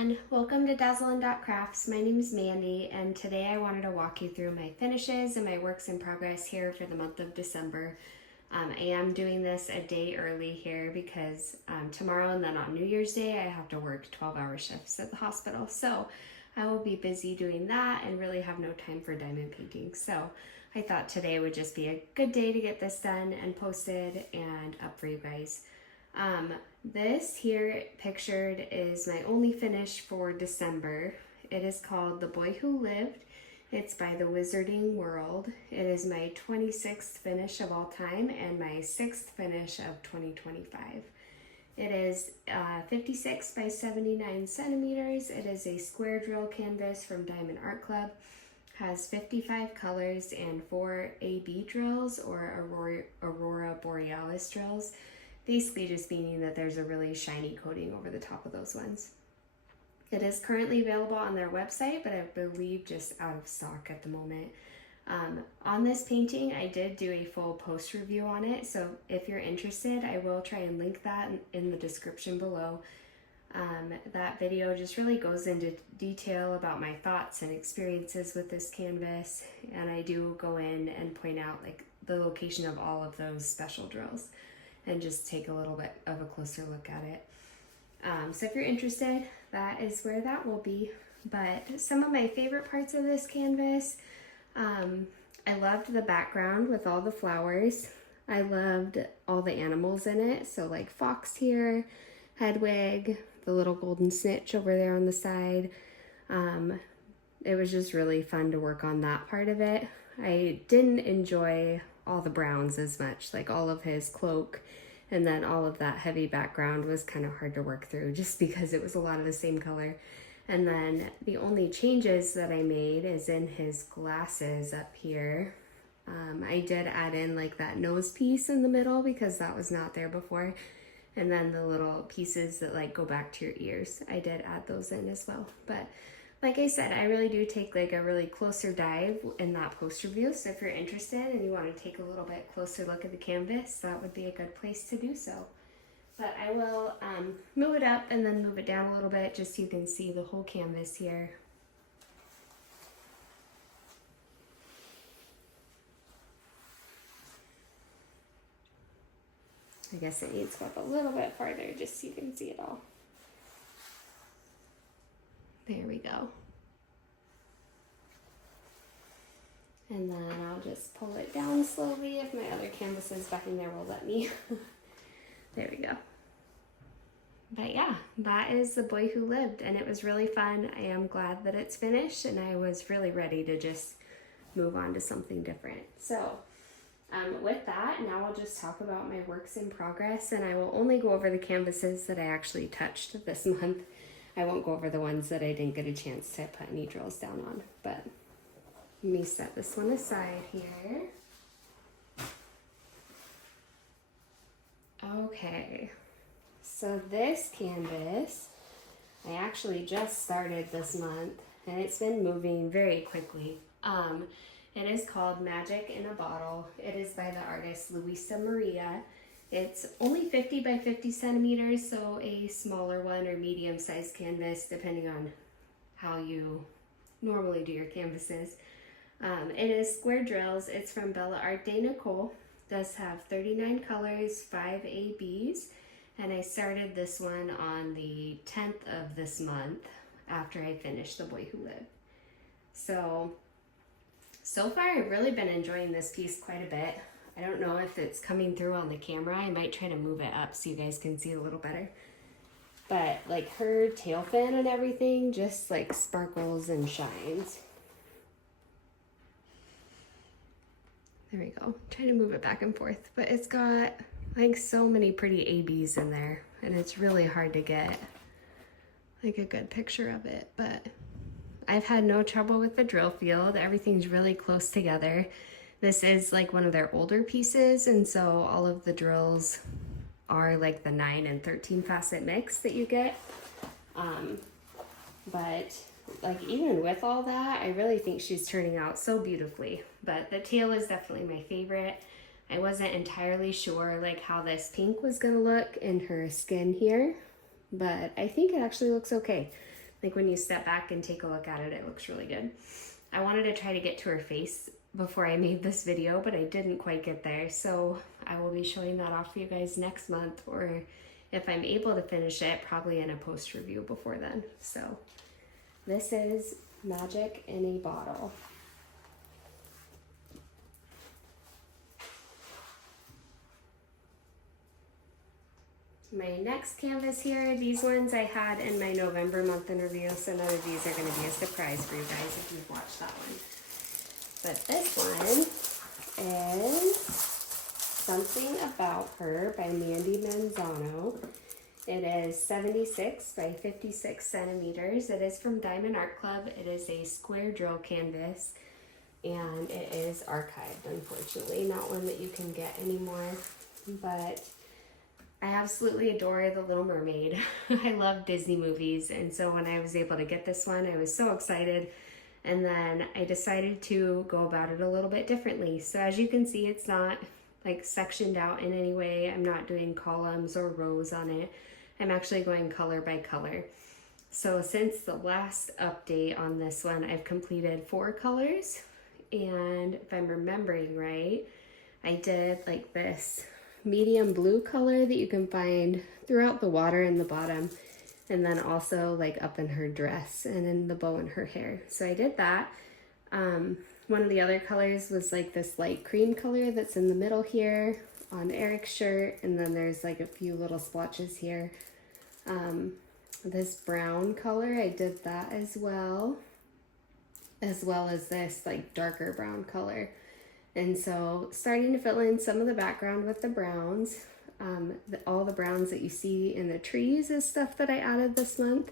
everyone, welcome to Dazzlin' Crafts. My name is Mandy and today I wanted to walk you through my finishes and my works in progress here for the month of December. I am doing this a day early here because tomorrow and then on New Year's Day I have to work 12-hour shifts at the hospital. So I will be busy doing that and really have no time for diamond painting. So I thought today would just be a good day to get this done and posted and up for you guys. This here pictured is my only finish for December. It is called The Boy Who Lived. It's by The Wizarding World. It is my 26th finish of all time and my 6th finish of 2025. It is 56 by 79 centimeters. It is a square drill canvas from Diamond Art Club. Has 55 colors and 4 AB drills or Aurora Borealis drills. Basically just meaning that there's a really shiny coating over the top of those ones. It is currently available on their website, but I believe just out of stock at the moment. On this painting, I did do a full post review on it, so if you're interested, I will try and link that in the description below. That video just really goes into detail about my thoughts and experiences with this canvas, and I do go in and point out like the location of all of those special drills and just take a little bit of a closer look at it. So if you're interested, that is where that will be. But some of my favorite parts of this canvas, I loved the background with all the flowers. I loved all the animals in it. So like fox here, Hedwig, the little golden snitch over there on the side. It was just really fun to work on that part of it. I didn't enjoy all the browns as much, like all of his cloak and then all of that heavy background was kind of hard to work through just because it was a lot of the same color. And then the only changes that I made is in his glasses up here. I did add in like that nose piece in the middle because that was not there before. And then the little pieces that like go back to your ears, I did add those in as well. But like I said, I really do take like a really closer dive in that post review. So if you're interested and you want to take a little bit closer look at the canvas, that would be a good place to do so. But I will move it up and then move it down a little bit just so you can see the whole canvas here. I guess it needs to go up a little bit farther just so you can see it all. There we go. And then I'll just pull it down slowly if my other canvases back in there will let me. There we go. But yeah, that is The Boy Who Lived, and it was really fun. I am glad that it's finished, and I was really ready to just move on to something different. So with that, now I'll just talk about my works in progress, and I will only go over the canvases that I actually touched this month. I won't go over the ones that I didn't get a chance to put any drills down on, but let me set this one aside here. Okay, so this canvas, I actually just started this month, and it's been moving very quickly. It is called Magic in a Bottle. It is by the artist Luisa Maria. It's only 50 by 50 centimeters, so a smaller one or medium-sized canvas, depending on how you normally do your canvases. It is square drills. It's from Bella Art de Nicole. It does have 39 colors, 5 ABs, and I started this one on the 10th of this month after I finished The Boy Who Lived. So far I've really been enjoying this piece quite a bit. I don't know if it's coming through on the camera. I might try to move it up so you guys can see a little better. But like her tail fin and everything just like sparkles and shines. There we go. Trying to move it back and forth. But it's got like so many pretty ABs in there, and it's really hard to get like a good picture of it. But I've had no trouble with the drill field. Everything's really close together. This is like one of their older pieces, and so all of the drills are like the 9 and 13 facet mix that you get. But like even with all that, I really think she's turning out so beautifully. But the tail is definitely my favorite. I wasn't entirely sure like how this pink was gonna look in her skin here, but I think it actually looks okay. like when you step back and take a look at it, it looks really good. I wanted to try to get to her face before I made this video, but I didn't quite get there. So I will be showing that off for you guys next month, or if I'm able to finish it, probably in a post review before then. So this is Magic in a Bottle. My next canvas here, these ones I had in my November month in review, so none of these are going to be a surprise for you guys if you've watched that one. But this one is Something About Her by Mandy Manzano. It is 76 by 56 centimeters. It is from Diamond Art Club. It is a square drill canvas, and it is archived, unfortunately. Not one that you can get anymore, but I absolutely adore The Little Mermaid. I love Disney movies, and so when I was able to get this one, I was so excited. And then I decided to go about it a little bit differently. So as you can see, it's not like sectioned out in any way. I'm not doing columns or rows on it. I'm actually going color by color. So since the last update on this one, I've completed 4 colors. And if I'm remembering right, I did like this medium blue color that you can find throughout the water in the bottom, and then also like up in her dress and in the bow in her hair. So I did that. One of the other colors was like this light cream color that's in the middle here on Eric's shirt, and then there's like a few little splotches here. This brown color, I did that as well as this like darker brown color. And so starting to fill in some of the background with the browns. All the browns that you see in the trees is stuff that I added this month.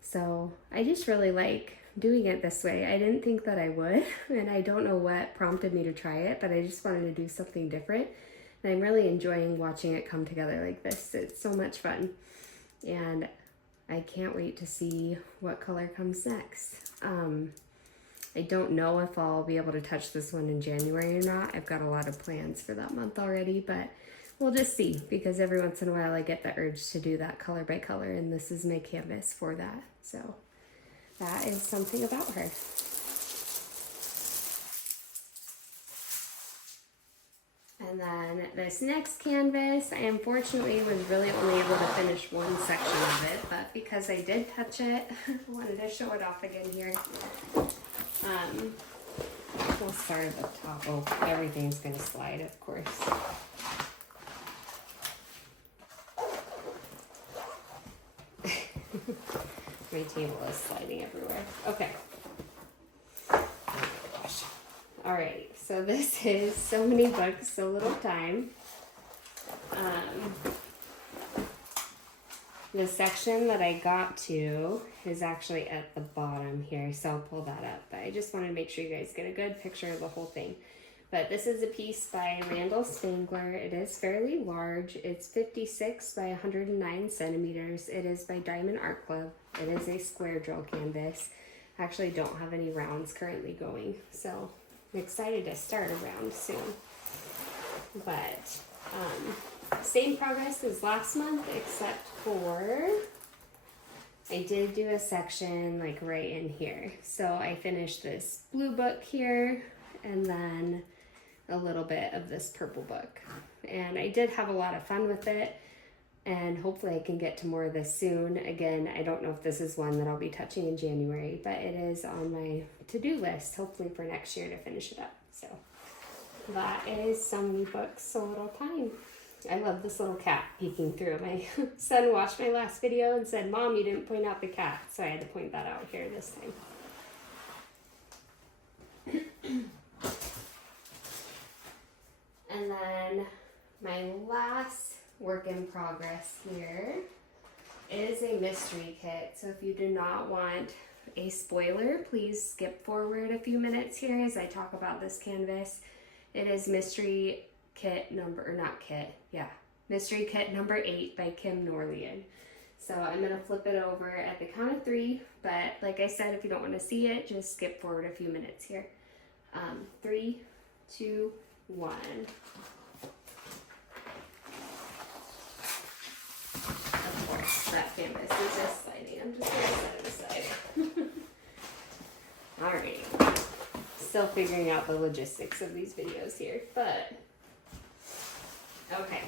So I just really like doing it this way. I didn't think that I would, and I don't know what prompted me to try it, but I just wanted to do something different. And I'm really enjoying watching it come together like this. It's so much fun. And I can't wait to see what color comes next. I don't know if I'll be able to touch this one in January or not. I've got a lot of plans for that month already, but we'll just see, because every once in a while I get the urge to do that color by color, and this is my canvas for that. So that is Something About Her. And then this next canvas, I unfortunately was really only able to finish one section of it, but because I did touch it, I wanted to show it off again here. We'll start at the top. Oh, everything's gonna slide, of course. My table is sliding everywhere. Okay. Oh my gosh. All right, so this is So Many Books, So Little Time. The section that I got to is actually at the bottom here, so I'll pull that up. But I just want to make sure you guys get a good picture of the whole thing. But this is a piece by Randall Spangler. It is fairly large. It's 56 by 109 centimeters. It is by Diamond Art Club. It is a square drill canvas. I actually don't have any rounds currently going, so I'm excited to start a round soon. But same progress as last month, except for I did do a section like right in here. So I finished this blue book here, and then a little bit of this purple book. And I did have a lot of fun with it, and hopefully I can get to more of this soon. Again, I don't know if this is one that I'll be touching in January, but it is on my to-do list, hopefully for next year, to finish it up. So that is So Many Books, So Little Time. I love this little cat peeking through. My son watched my last video and said, "Mom, you didn't point out the cat." So I had to point that out here this time. And then my last work in progress here is a mystery kit. So if you do not want a spoiler, please skip forward a few minutes here as I talk about this canvas. It is mystery kit number 8 by Kim Norlian. So I'm gonna flip it over at the count of 3, but like I said, if you don't want to see it, just skip forward a few minutes here. 3, 2, 1. Of course, that canvas is just sliding. I'm just going to set it aside. Alright. Still figuring out the logistics of these videos here, but okay.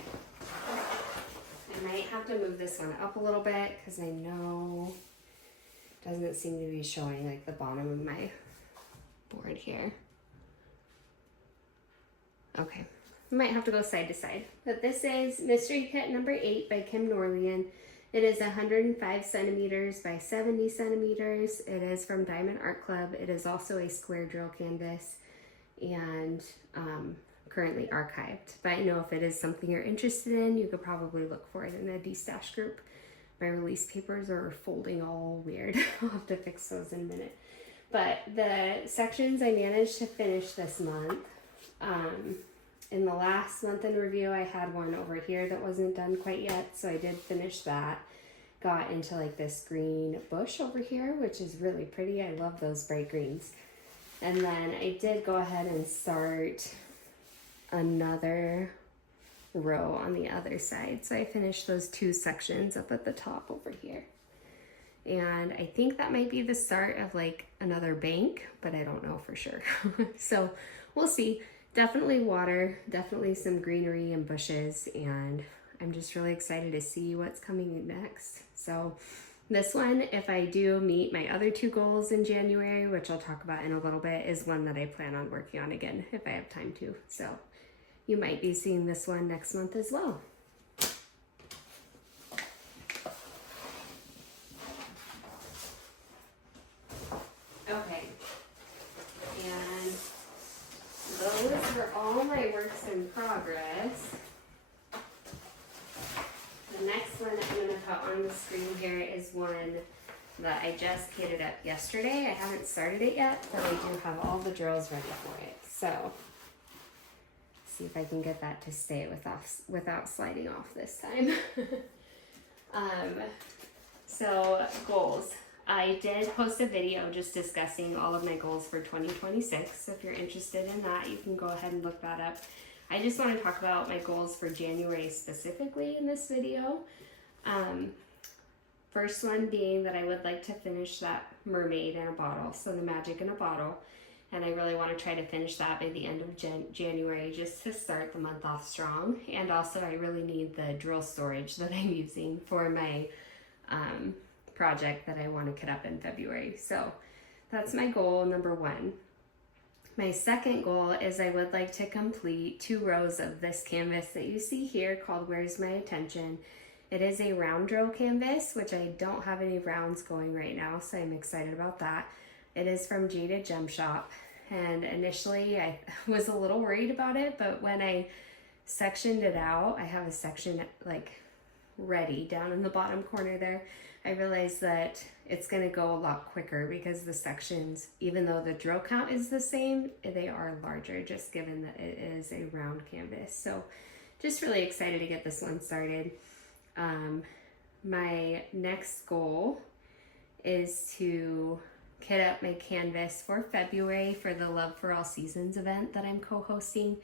I might have to move this one up a little bit because I know it doesn't seem to be showing like the bottom of my board here. Okay, I might have to go side to side. But this is Mystery Kit number 8 by Kim Norlian. It is 105 centimeters by 70 centimeters. It is from Diamond Art Club. It is also a square drill canvas and currently archived. But I know if it is something you're interested in, you could probably look for it in a D-stash group. My release papers are folding all weird. I'll have to fix those in a minute. But the sections I managed to finish this month. In the last month in review, I had one over here that wasn't done quite yet, so I did finish that. Got into like this green bush over here, which is really pretty. I love those bright greens. And then I did go ahead and start another row on the other side. So I finished those 2 sections up at the top over here. And I think that might be the start of like another bank, but I don't know for sure. So we'll see. Definitely water, definitely some greenery and bushes, and I'm just really excited to see what's coming next. So this one, if I do meet my other 2 goals in January, which I'll talk about in a little bit, is one that I plan on working on again if I have time to. So you might be seeing this one next month as well. Okay, and those are all my works in progress. The next one I'm going to put on the screen here is one that I just kitted up yesterday. I haven't started it yet, but I do have all the drills ready for it. So, see if I can get that to stay without sliding off this time. So, goals. I did post a video just discussing all of my goals for 2026. So if you're interested in that, you can go ahead and look that up. I just want to talk about my goals for January specifically in this video. First one being that I would like to finish that mermaid in a bottle, so the magic in a bottle. And I really want to try to finish that by the end of January just to start the month off strong. And also I really need the drill storage that I'm using for my project that I want to kit up in February. So that's my goal number 1. My second goal is I would like to complete 2 rows of this canvas that you see here called Where's My Attention. It is a round drill canvas, which I don't have any rounds going right now, so I'm excited about that. It is from Jaded Gem Shop, and initially I was a little worried about it, but when I sectioned it out, I have a section like ready down in the bottom corner there. I realized that it's going to go a lot quicker because the sections, even though the drill count is the same, they are larger just given that it is a round canvas. So just really excited to get this one started. My next goal is to kit up my canvas for February for the Love for All Seasons event that I'm co-hosting.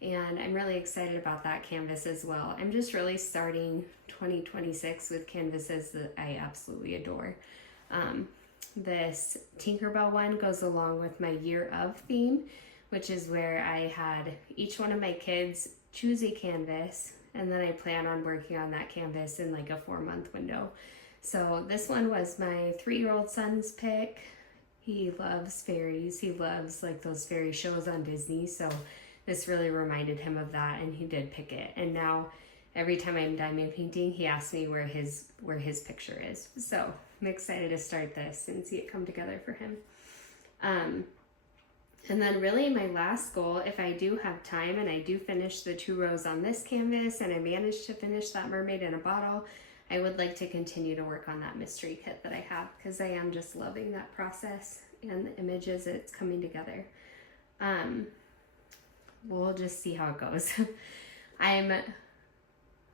And I'm really excited about that canvas as well. I'm just really starting 2026 with canvases that I absolutely adore. This Tinkerbell one goes along with my Year of theme, which is where I had each one of my kids choose a canvas, and then I plan on working on that canvas in like a 4-month window. So this one was my 3-year-old son's pick. He loves fairies. He loves like those fairy shows on Disney. So this really reminded him of that, and he did pick it. And now every time I'm diamond painting, he asks me where his picture is. So I'm excited to start this and see it come together for him. And then really my last goal, if I do have time and I do finish the 2 rows on this canvas and I manage to finish that mermaid in a bottle, I would like to continue to work on that mystery kit that I have, because I am just loving that process and the images it's coming together. We'll just see how it goes. I'm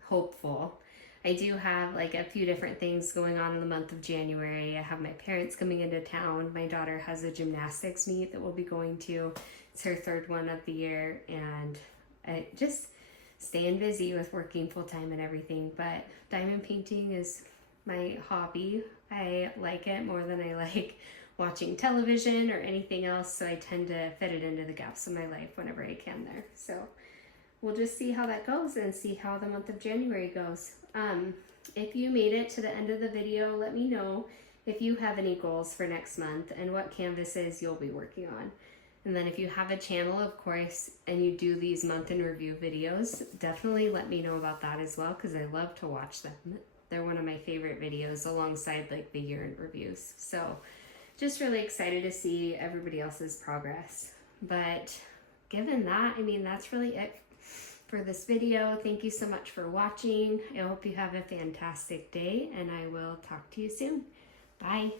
hopeful. I do have like a few different things going on in the month of January. I have my parents coming into town. My daughter has a gymnastics meet that we'll be going to. It's her 3rd one of the year, and I just staying busy with working full time and everything. But diamond painting is my hobby. I like it more than I like watching television or anything else, so I tend to fit it into the gaps of my life whenever I can there. So we'll just see how that goes and see how the month of January goes. If you made it to the end of the video, let me know if you have any goals for next month and what canvases you'll be working on. And then if you have a channel, of course, and you do these month in review videos, definitely let me know about that as well, because I love to watch them. They're one of my favorite videos alongside like the year in reviews. So just really excited to see everybody else's progress. But given that, I mean, that's really it for this video. Thank you so much for watching. I hope you have a fantastic day, and I will talk to you soon. Bye.